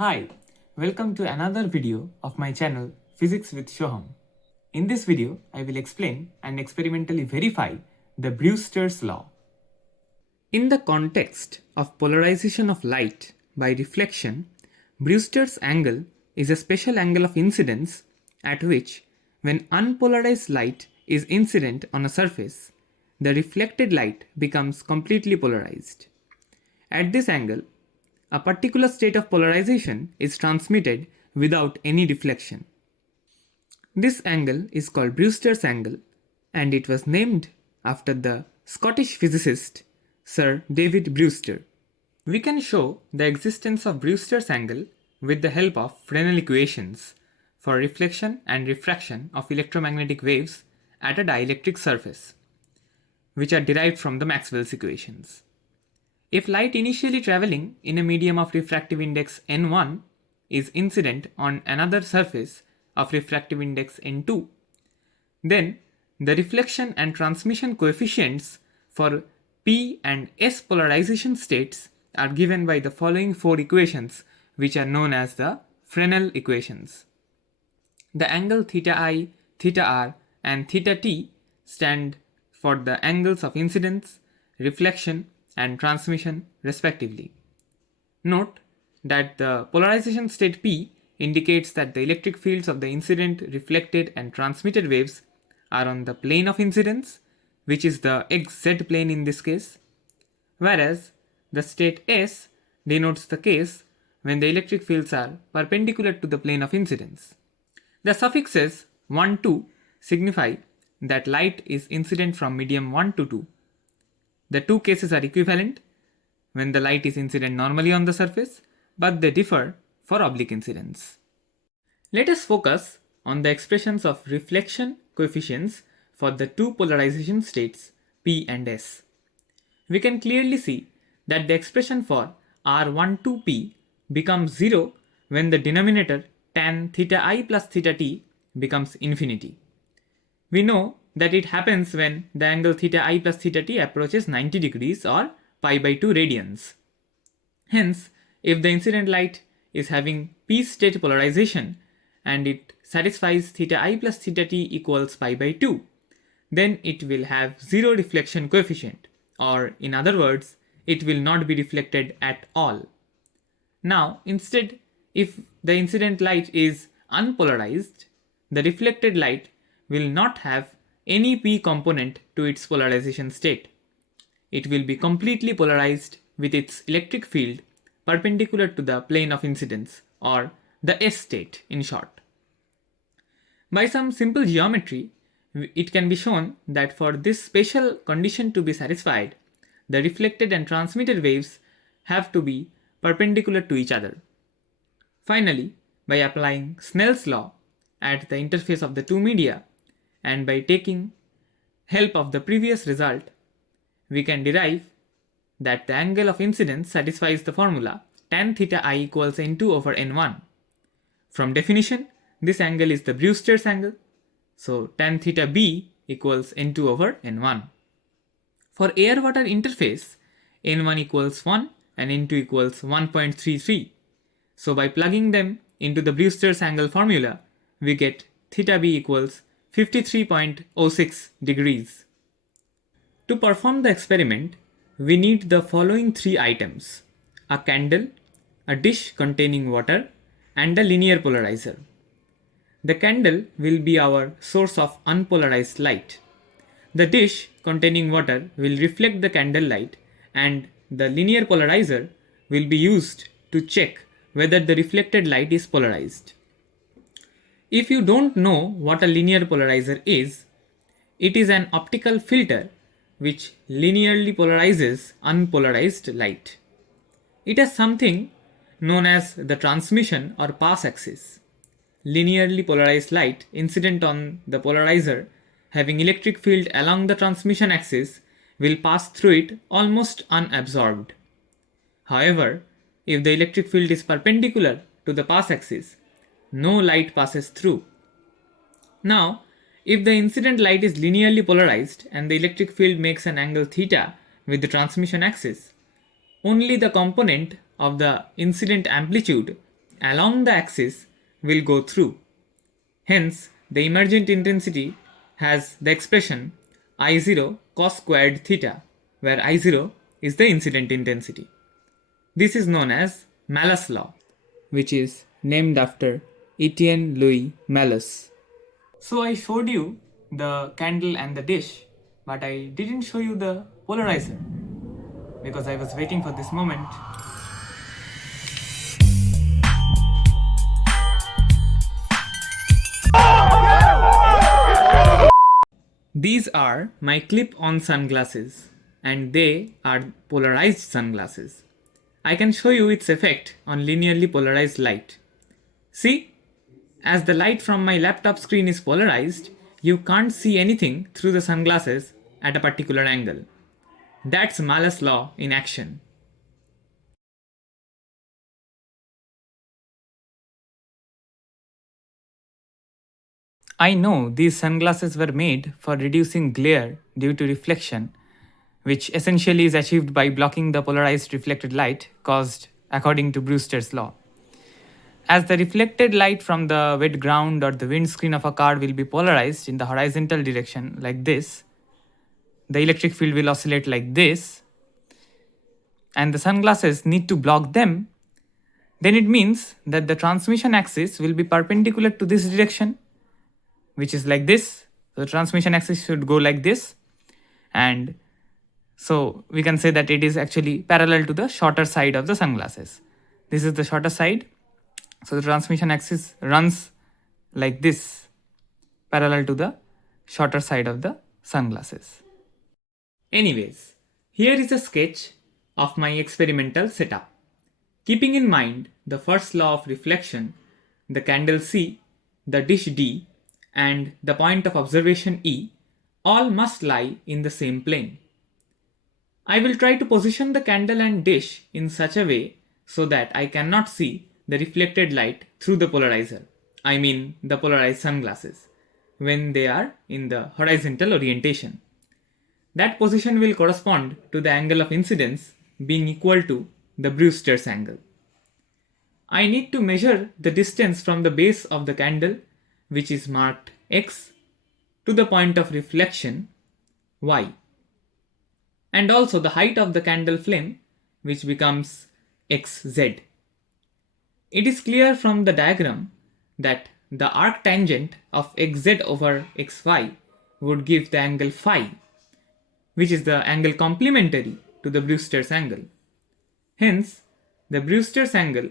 Hi, welcome to another video of my channel Physics with Shoham. In this video, I will explain and experimentally verify the Brewster's law. In the context of polarization of light by reflection, Brewster's angle is a special angle of incidence at which, when unpolarized light is incident on a surface, the reflected light becomes completely polarized. At this angle, a particular state of polarization is transmitted without any reflection. This angle is called Brewster's angle, and it was named after the Scottish physicist Sir David Brewster. We can show the existence of Brewster's angle with the help of Fresnel equations for reflection and refraction of electromagnetic waves at a dielectric surface, which are derived from the Maxwell's equations. If light initially traveling in a medium of refractive index n1 is incident on another surface of refractive index n2, then the reflection and transmission coefficients for P and S polarization states are given by the following four equations, which are known as the Fresnel equations. The angle theta I, theta r, and theta t stand for the angles of incidence, reflection, and transmission respectively. Note that the polarization state P indicates that the electric fields of the incident, reflected, and transmitted waves are on the plane of incidence, which is the xz plane in this case, whereas the state S denotes the case when the electric fields are perpendicular to the plane of incidence. The suffixes 1, 2 signify that light is incident from medium 1 to 2. The two cases are equivalent when the light is incident normally on the surface, but they differ for oblique incidence. Let us focus on the expressions of reflection coefficients for the two polarization states P and S. We can clearly see that the expression for R12P becomes 0 when the denominator tan theta I plus theta t becomes infinity. We know that it happens when the angle theta I plus theta t approaches 90 degrees or pi by 2 radians. Hence, if the incident light is having p state polarization and it satisfies theta I plus theta t equals pi by 2, then it will have zero reflection coefficient, or in other words, it will not be reflected at all. Now, instead, if the incident light is unpolarized, the reflected light will not have any p component to its polarization state. It will be completely polarized with its electric field perpendicular to the plane of incidence, or the S state in short. By some simple geometry, it can be shown that for this special condition to be satisfied, the reflected and transmitted waves have to be perpendicular to each other. Finally, by applying Snell's law at the interface of the two media, and by taking help of the previous result, we can derive that the angle of incidence satisfies the formula tan theta I equals n2 over n1. From definition, this angle is the Brewster's angle, so tan theta b equals n2 over n1. For air-water interface, n1 equals 1 and n2 equals 1.33. So by plugging them into the Brewster's angle formula, we get theta b equals 53.06 degrees. To perform the experiment, we need the following three items: a candle, a dish containing water, and a linear polarizer. The candle will be our source of unpolarized light. The dish containing water will reflect the candle light, and the linear polarizer will be used to check whether the reflected light is polarized. If you don't know what a linear polarizer is, it is an optical filter which linearly polarizes unpolarized light. It has something known as the transmission or pass axis. Linearly polarized light incident on the polarizer having electric field along the transmission axis will pass through it almost unabsorbed. However, if the electric field is perpendicular to the pass axis, no light passes through. Now, if the incident light is linearly polarized and the electric field makes an angle theta with the transmission axis, only the component of the incident amplitude along the axis will go through. Hence, the emergent intensity has the expression I0 cos squared theta, where I0 is the incident intensity. This is known as Malus law, which is named after Etienne Louis Malus. So I showed you the candle and the dish, but I didn't show you the polarizer because I was waiting for this moment. These are my clip-on sunglasses, and they are polarized sunglasses. I can show you its effect on linearly polarized light. See, as the light from my laptop screen is polarized, you can't see anything through the sunglasses at a particular angle. That's Malus law in action. I know these sunglasses were made for reducing glare due to reflection, which essentially is achieved by blocking the polarized reflected light caused according to Brewster's law. As the reflected light from the wet ground or the windscreen of a car will be polarized in the horizontal direction like this, the electric field will oscillate like this, and the sunglasses need to block them, then it means that the transmission axis will be perpendicular to this direction, which is like this. So the transmission axis should go like this, and so we can say that it is actually parallel to the shorter side of the sunglasses. This is the shorter side, so the transmission axis runs like this, parallel to the shorter side of the sunglasses. Anyways, here is a sketch of my experimental setup. Keeping in mind the first law of reflection, the candle C, the dish D, and the point of observation E all must lie in the same plane. I will try to position the candle and dish in such a way so that I cannot see the reflected light through the polarizer, I mean the polarized sunglasses, when they are in the horizontal orientation. That position will correspond to the angle of incidence being equal to the Brewster's angle. I need to measure the distance from the base of the candle, which is marked x, to the point of reflection y, and also the height of the candle flame, which becomes xz. It is clear from the diagram that the arctangent of xz over xy would give the angle phi, which is the angle complementary to the Brewster's angle. Hence, the Brewster's angle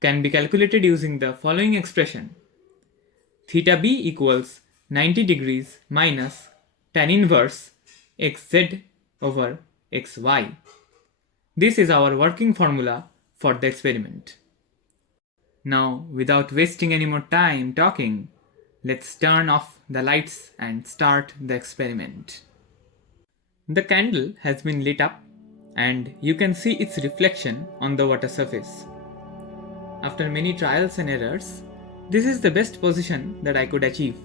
can be calculated using the following expression: theta b equals 90 degrees minus tan inverse xz over xy. This is our working formula for the experiment. Now, without wasting any more time talking, let's turn off the lights and start the experiment. The candle has been lit up and you can see its reflection on the water surface. After many trials and errors, this is the best position that I could achieve.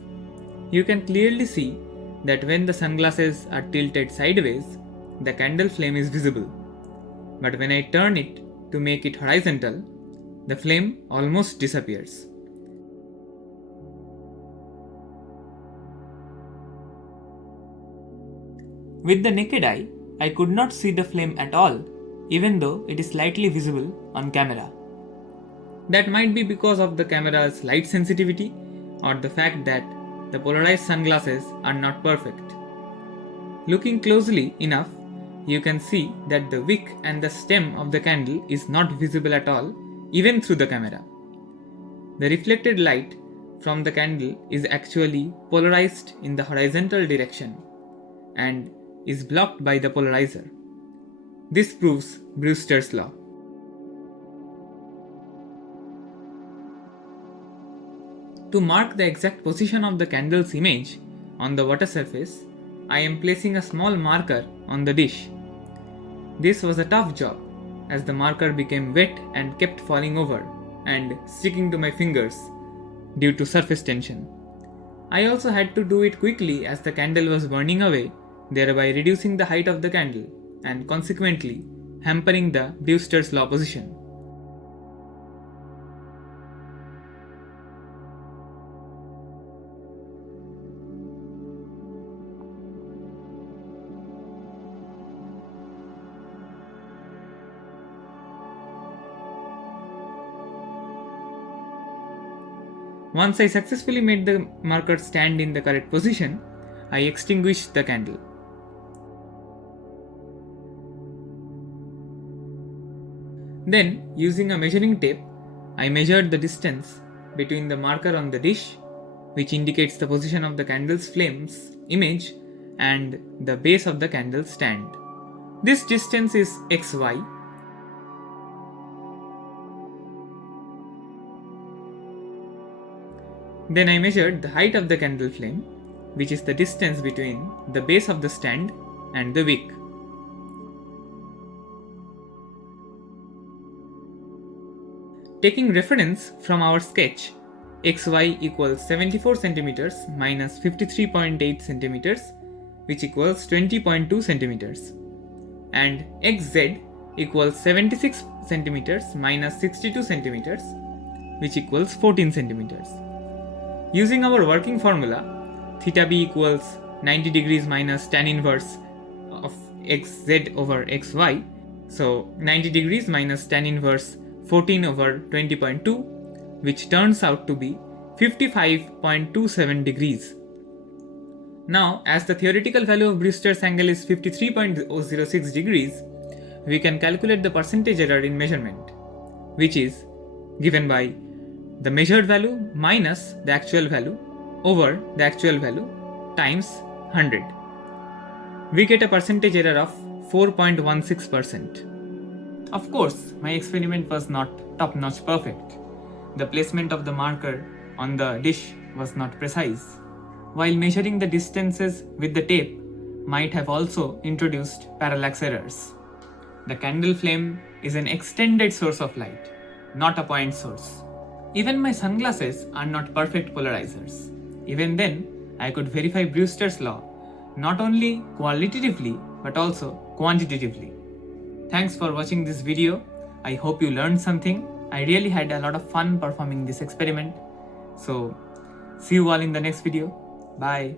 You can clearly see that when the sunglasses are tilted sideways, the candle flame is visible. But when I turn it to make it horizontal, the flame almost disappears. With the naked eye, I could not see the flame at all, even though it is slightly visible on camera. That might be because of the camera's light sensitivity or the fact that the polarized sunglasses are not perfect. Looking closely enough, you can see that the wick and the stem of the candle is not visible at all, even through the camera. The reflected light from the candle is actually polarized in the horizontal direction and is blocked by the polarizer. This proves Brewster's law. To mark the exact position of the candle's image on the water surface, I am placing a small marker on the dish. This was a tough job, as the marker became wet and kept falling over and sticking to my fingers due to surface tension. I also had to do it quickly as the candle was burning away, thereby reducing the height of the candle and consequently hampering the Brewster's law position. Once I successfully made the marker stand in the correct position, I extinguished the candle. Then, using a measuring tape, I measured the distance between the marker on the dish, which indicates the position of the candle's flame's image, and the base of the candle stand. This distance is xy. Then I measured the height of the candle flame, which is the distance between the base of the stand and the wick. Taking reference from our sketch, xy equals 74 cm minus 53.8 cm, which equals 20.2 cm, and xz equals 76 cm minus 62 cm, which equals 14 cm. Using our working formula, theta b equals 90 degrees minus tan inverse of xz over xy, so 90 degrees minus tan inverse 14 over 20.2, which turns out to be 55.27 degrees. Now, as the theoretical value of Brewster's angle is 53.06 degrees, we can calculate the percentage error in measurement, which is given by the measured value minus the actual value over the actual value times 100. We get a percentage error of 4.16%. Of course, my experiment was not top-notch perfect. The placement of the marker on the dish was not precise. While measuring the distances with the tape might have also introduced parallax errors. The candle flame is an extended source of light, not a point source. Even my sunglasses are not perfect polarizers. Even then, I could verify Brewster's law not only qualitatively but also quantitatively. Thanks for watching this video. I hope you learned something. I really had a lot of fun performing this experiment. So, see you all in the next video. Bye.